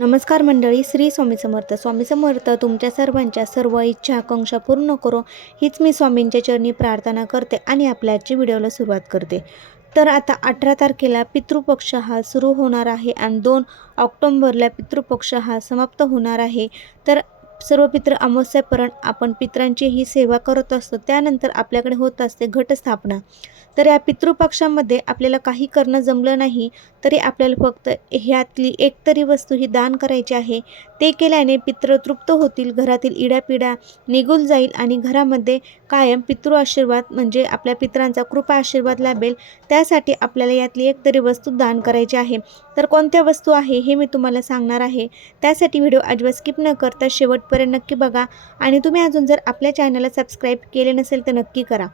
नमस्कार मंडळी श्री स्वामी समर्थ. स्वामी समर्थ तुमच्या सर्वांच्या सर्व इच्छा आकांक्षा पूर्ण करो. हीच मी स्वामींच्या चरणी प्रार्थना करते आणि आपल्या आजच्या व्हिडिओला सुरुवात करते. तर आता अठरा तारखेला पितृपक्ष हा सुरू होणार आहे आणि दोन ऑक्टोंबरला पितृपक्ष हा समाप्त होणार आहे. तर सर्व पितृ अमावस्यापर्यंत आपण पित्रांची ही सेवा करत असतो. त्यानंतर आपल्याकडे होत असते घटस्थापना. तर या पितृपक्षामध्ये आपल्याला काही करणं जमलं नाही तरी आपल्याला फक्त ह्यातली एक तरी वस्तू ही दान करायची आहे. ते केल्याने पितृ तृप्त होतील घरातील इडापिडा निघून जाईल आणि घरामध्ये कायम पितृ आशीर्वाद म्हणजे आपल्या पित्रांचा कृपा आशीर्वाद लाभेल. त्यासाठी आपल्याला यातली एक तरी वस्तू दान करायची आहे. तर कोणत्या वस्तू आहे हे मी तुम्हाला सांगणार आहे. त्यासाठी व्हिडिओ अजिबात स्किप न करता शेवट शेवटपर्यंत नक्की बघा. आणि तुम्ही अजून जर आपल्या चॅनलला सबस्क्राईब केले नसेल तर नक्की करा.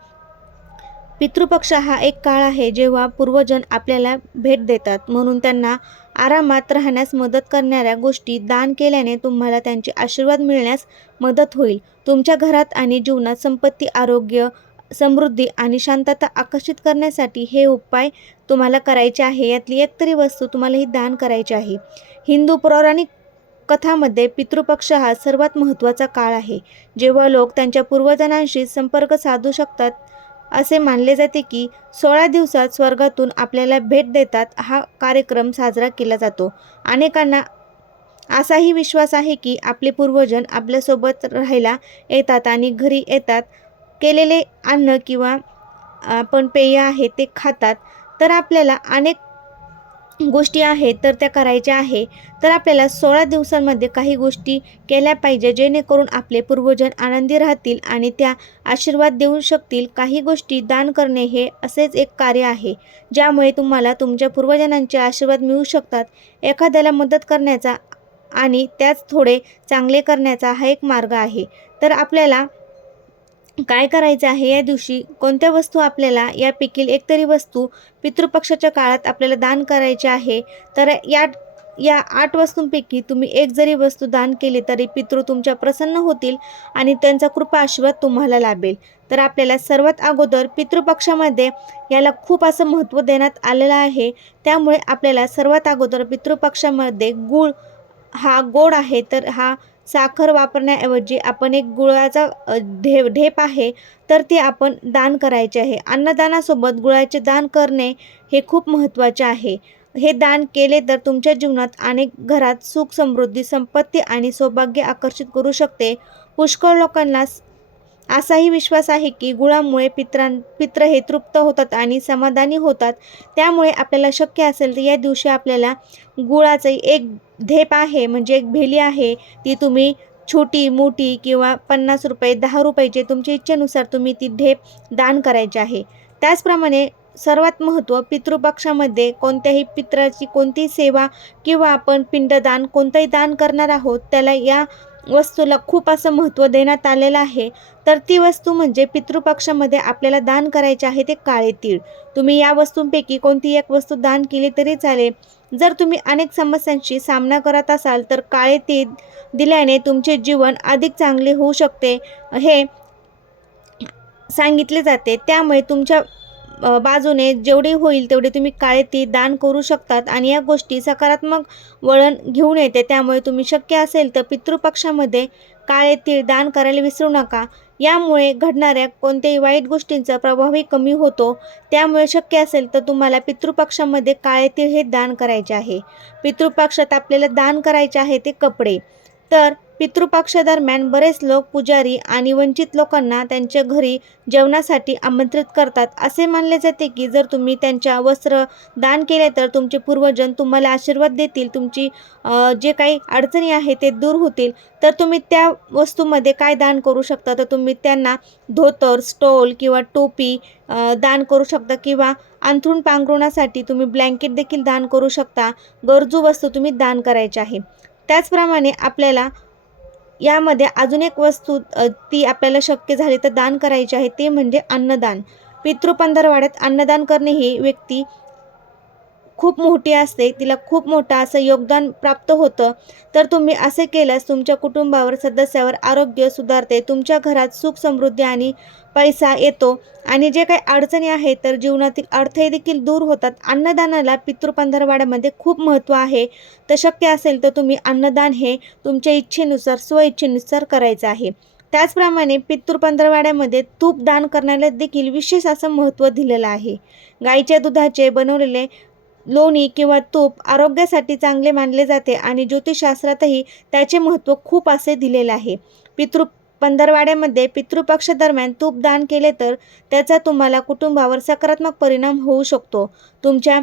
पितृपक्ष हा एक काळ आहे जेव्हा पूर्वजन आपल्याला भेट देतात. म्हणून त्यांना आरामात राहण्यास मदत करणाऱ्या गोष्टी दान केल्याने तुम्हाला त्यांचे आशीर्वाद मिळण्यास मदत होईल. तुमच्या घरात आणि जीवनात संपत्ती आरोग्य समृद्धी आणि शांतता आकर्षित करण्यासाठी हे उपाय तुम्हाला करायचे आहे. यातली एक तरी वस्तू तुम्हाला ही दान करायची आहे. हिंदू पौराणिक कथामध्ये पितृपक्ष हा सर्वात महत्त्वाचा काळ आहे. जेव्हा लोक त्यांच्या पूर्वजनांशी संपर्क साधू शकतात असे मानले जाते की सोळा दिवसात स्वर्गातून आपल्याला भेट देतात हा कार्यक्रम साजरा केला जातो. अनेकांना असाही विश्वास आहे की आपले पूर्वजन आपल्यासोबत राहायला येतात आणि घरी येतात. केलेले अन्न किंवा आपण पेय आहे ते खातात. तर आपल्याला अनेक गोष्टी आहेत तर त्या करायच्या आहे. तर आपल्याला सोळा दिवसांमध्ये काही गोष्टी केल्या पाहिजे जेणेकरून आपले पूर्वजन आनंदी राहतील आणि त्या आशीर्वाद देऊ शकतील. काही गोष्टी दान करणे हे असेच एक कार्य आहे ज्यामुळे तुम्हाला तुमच्या पूर्वजनांचे आशीर्वाद मिळू शकतात. एखाद्याला मदत करण्याचा आणि त्याच थोडे चांगले करण्याचा हा एक मार्ग आहे. तर आपल्याला काय करायचं आहे या दिवशी? कोणत्या वस्तू आपल्याला यापैकी एक तरी वस्तू पितृपक्षाच्या काळात आपल्याला दान करायचे आहे? तर या या आठ वस्तूंपैकी तुम्ही एक जरी वस्तू दान केली तरी पितृ तुमच्या प्रसन्न होतील आणि त्यांचा कृपा आशीर्वाद तुम्हाला लाभेल. तर आपल्याला सर्वात अगोदर पितृपक्षामध्ये याला खूप असं महत्त्व देण्यात आलेलं आहे. त्यामुळे आपल्याला सर्वात अगोदर पितृपक्षामध्ये गूळ हा गोड आहे तर हा साखर वापरण्याऐवजी आपण एक गुळाचा ढे ढेप आहे तर ते आपण दान करायचे आहे. अन्नदानासोबत गुळाचे दान करणे हे खूप महत्त्वाचे आहे. हे दान केले तर तुमच्या जीवनात अनेक घरात सुख समृद्धी संपत्ती आणि सौभाग्य आकर्षित करू शकते. पुष्कळ लोकांना असाही विश्वास आहे की गुळामुळे पित्रां पित्र हे तृप्त होतात आणि समाधानी होतात. त्यामुळे आपल्याला शक्य असेल तर या दिवशी आपल्याला गुळाचं एक धेप आहे म्हणजे एक भेली आहे ती तुम्ही छोटी मोठी किंवा पन्नास रुपये दहा रुपयाचे तुमच्या इच्छेनुसार तुम्ही ती ढेप दान करायची आहे. त्याचप्रमाणे सर्वात महत्त्व पितृपक्षामध्ये कोणत्याही पित्राची कोणतीही सेवा किंवा आपण पिंडदान कोणतंही दान करणार आहोत त्याला या वस्तूला खूप असं महत्त्व देण्यात आलेलं आहे. तर ती वस्तू म्हणजे पितृपक्षामध्ये आपल्याला दान करायचे आहे ते काळे तीळ. तुम्ही या वस्तूंपैकी कोणती एक वस्तू दान केली तरी चालेल. जर तुम्ही अनेक समस्यांशी सामना करत असाल तर काळे तीळ दिल्याने तुमचे जीवन अधिक चांगले होऊ शकते. हे सांगितले जाते. त्यामुळे तुमच्या बाजूने जेवढे होईल तेवढे तुम्ही काळे ती दान करू शकतात आणि या गोष्टी सकारात्मक वळण घेऊन येते. त्यामुळे तुम्ही शक्य असेल तर पितृपक्षामध्ये काळे तीळ दान करायला विसरू नका. यामुळे घडणाऱ्या कोणत्याही वाईट गोष्टींचा प्रभावही कमी होतो. त्यामुळे शक्य असेल तर तुम्हाला पितृपक्षामध्ये काळे तीळ हे दान करायचे आहे. पितृपक्षात आपल्याला दान करायचे आहे ते कपडे. तर पितृपक्षादरम्यान बरेच लोक पुजारी आणि वंचित लोकांना त्यांच्या घरी जेवणासाठी आमंत्रित करतात. असे मानले जाते की जर तुम्ही त्यांच्या वस्त्र दान केले तर तुमचे पूर्वजन तुम्हाला आशीर्वाद देतील तुमची जे काही अडचणी आहे ते दूर होतील. तर तुम्ही त्या वस्तूमध्ये काय दान करू शकता? तर तुम्ही त्यांना धोतर स्टोल किंवा टोपी दान करू शकता किंवा अंथरूण पांघरुणासाठी तुम्ही ब्लँकेट देखील दान करू शकता. गरजू वस्तू तुम्ही दान करायची आहे. त्याचप्रमाणे आपल्याला यामध्ये अजून एक वस्तू ती आपल्याला शक्य झाली तर दान करायची आहे ते म्हणजे अन्नदान. पितृपंधरवाड्यात अन्नदान करणे ही व्यक्ती खूप मोठी असते तिला खूप मोठं असं योगदान प्राप्त होतं. तर तुम्ही असे केल्यास तुमच्या कुटुंबावर सदस्यावर आरोग्य सुधारते तुमच्या घरात सुख समृद्धी आणि पैसा येतो. आणि जे काही अडचणी आहेत तर जीवनातील अडथळे देखील दूर होतात. अन्नदानाला पितृपंधरवाड्यामध्ये खूप महत्त्व आहे. तर शक्य असेल तर तुम्ही अन्नदान हे तुमच्या इच्छेनुसार स्वइच्छेनुसार करायचं आहे. त्याचप्रमाणे पितृपंधरवाड्यामध्ये तूप दान करण्याला देखील विशेष असं महत्त्व दिलेलं आहे. गाईच्या दुधाचे बनवलेले लोणी किंवा तूप आरोग्यासाठी चांगले मानले जाते आणि ज्योतिषशास्त्रातही त्याचे महत्त्व खूप असे दिलेले आहे. पितृ पंधरवाड्यामध्ये पितृपक्ष दरम्यान तूप दान केले तर त्याचा तुम्हाला कुटुंबावर सकारात्मक परिणाम होऊ शकतो. तुमच्या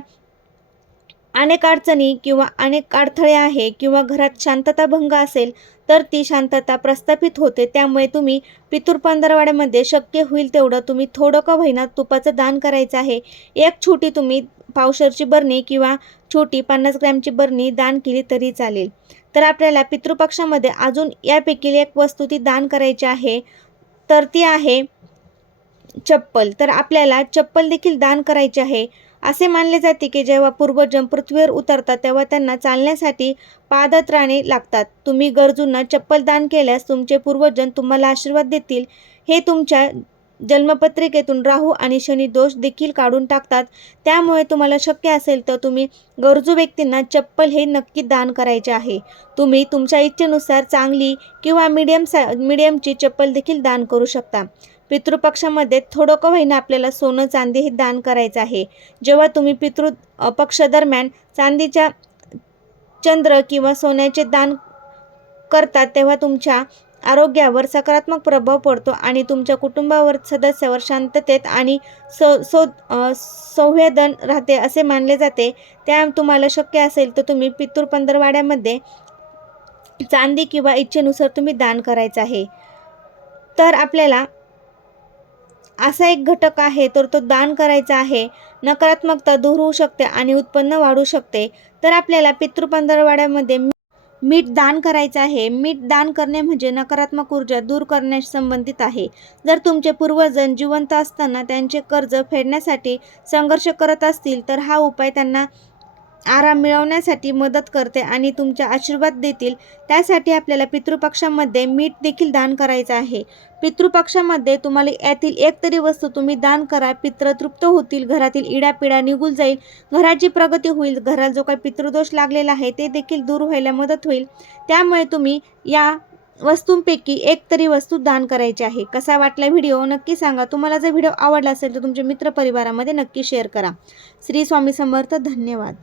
अनेक अडचणी किंवा अनेक अडथळे आहे किंवा घरात शांतता भंग असेल तर ती शांतता प्रस्थापित होते. त्यामुळे तुम्ही पितृ पंधरवाड्यामध्ये शक्य होईल तेवढं तुम्ही थोडं का होईना तुपाचं दान करायचं आहे. एक छोटी तुम्ही पावशरची बरणी किंवा छोटी पन्नास ग्रॅमची बरणी दान केली तरी चालेल. तर आपल्याला पितृपक्षामध्ये अजून यापैकी एक वस्तू ती दान करायची आहे तर ती आहे चप्पल. तर आपल्याला चप्पल देखील दान करायची आहे. असे मानले जाते की जेव्हा पूर्वजन पृथ्वीवर उतरतात तेव्हा त्यांना चालण्यासाठी पादत्राणे लागतात. तुम्ही गरजूंना चप्पल दान केल्यास तुमचे पूर्वजन तुम्हाला आशीर्वाद देतील. हे तुमच्या जन्मपत्रिकेतून राहू आणि शनी दोष देखील काढून टाकतात. त्यामुळे तुम्हाला शक्य असेल तर तुम्ही गरजू व्यक्तींना चप्पल हे नक्की दान करायचे आहे. तुम्ही तुमच्या इच्छेनुसार चांगली किंवा मीडियम सा मीडियमची चप्पल देखील दान करू शकता. पितृपक्षामध्ये थोडं का होईना आपल्याला सोनं चांदी हे दान करायचं आहे. जेव्हा तुम्ही पितृ पक्षादरम्यान चांदीच्या चंद्र किंवा सोन्याचे दान करतात तेव्हा तुमच्या आरोग्यावर सकारात्मक प्रभाव पडतो आणि तुमच्या कुटुंबावर सदस्यावर शांततेत आणि सौ सो संवेदन राहते असे मानले जाते. त्या तुम्हाला शक्य असेल तर तुम्ही पितूर पंधरवाड्यामध्ये चांदी किंवा इच्छेनुसार तुम्ही दान करायचं आहे. तर आपल्याला असा एक घटक आहे तर तो दान करायचा आहे. नकारात्मकता दूर होऊ शकते आणि उत्पन्न वाढू शकते. तर आपल्याला पितृपंधरवाड्यामध्ये मीठ दान करायचं आहे. मीठ दान करणे म्हणजे नकारात्मक ऊर्जा दूर करण्यास संबंधित आहे. जर तुमचे पूर्वजन जिवंत असताना त्यांचे कर्ज फेडण्यासाठी संघर्ष करत असतील तर हा उपाय त्यांना आराम मिळवण्यासाठी मदत करते आणि तुमच्या आशीर्वाद देतील. त्यासाठी आपल्याला पितृपक्षामध्ये मीठ देखील दान करायचं आहे. पितृपक्षामध्ये तुम्हाला यातील एक तरी वस्तू तुम्ही दान करा. पित्र तृप्त होतील घरातील इडापिडा निघून जाईल घराची प्रगती होईल घरात जो काही पितृदोष लागलेला आहे ते देखील दूर व्हायला मदत होईल. त्यामुळे तुम्ही या वस्तूंपैकी एक तरी वस्तू दान करायची आहे. कसा वाटला व्हिडिओ नक्की सांगा. तुम्हाला जर व्हिडिओ आवडला असेल तर तुमच्या मित्रपरिवारामध्ये नक्की शेअर करा. श्री स्वामी समर्थ धन्यवाद.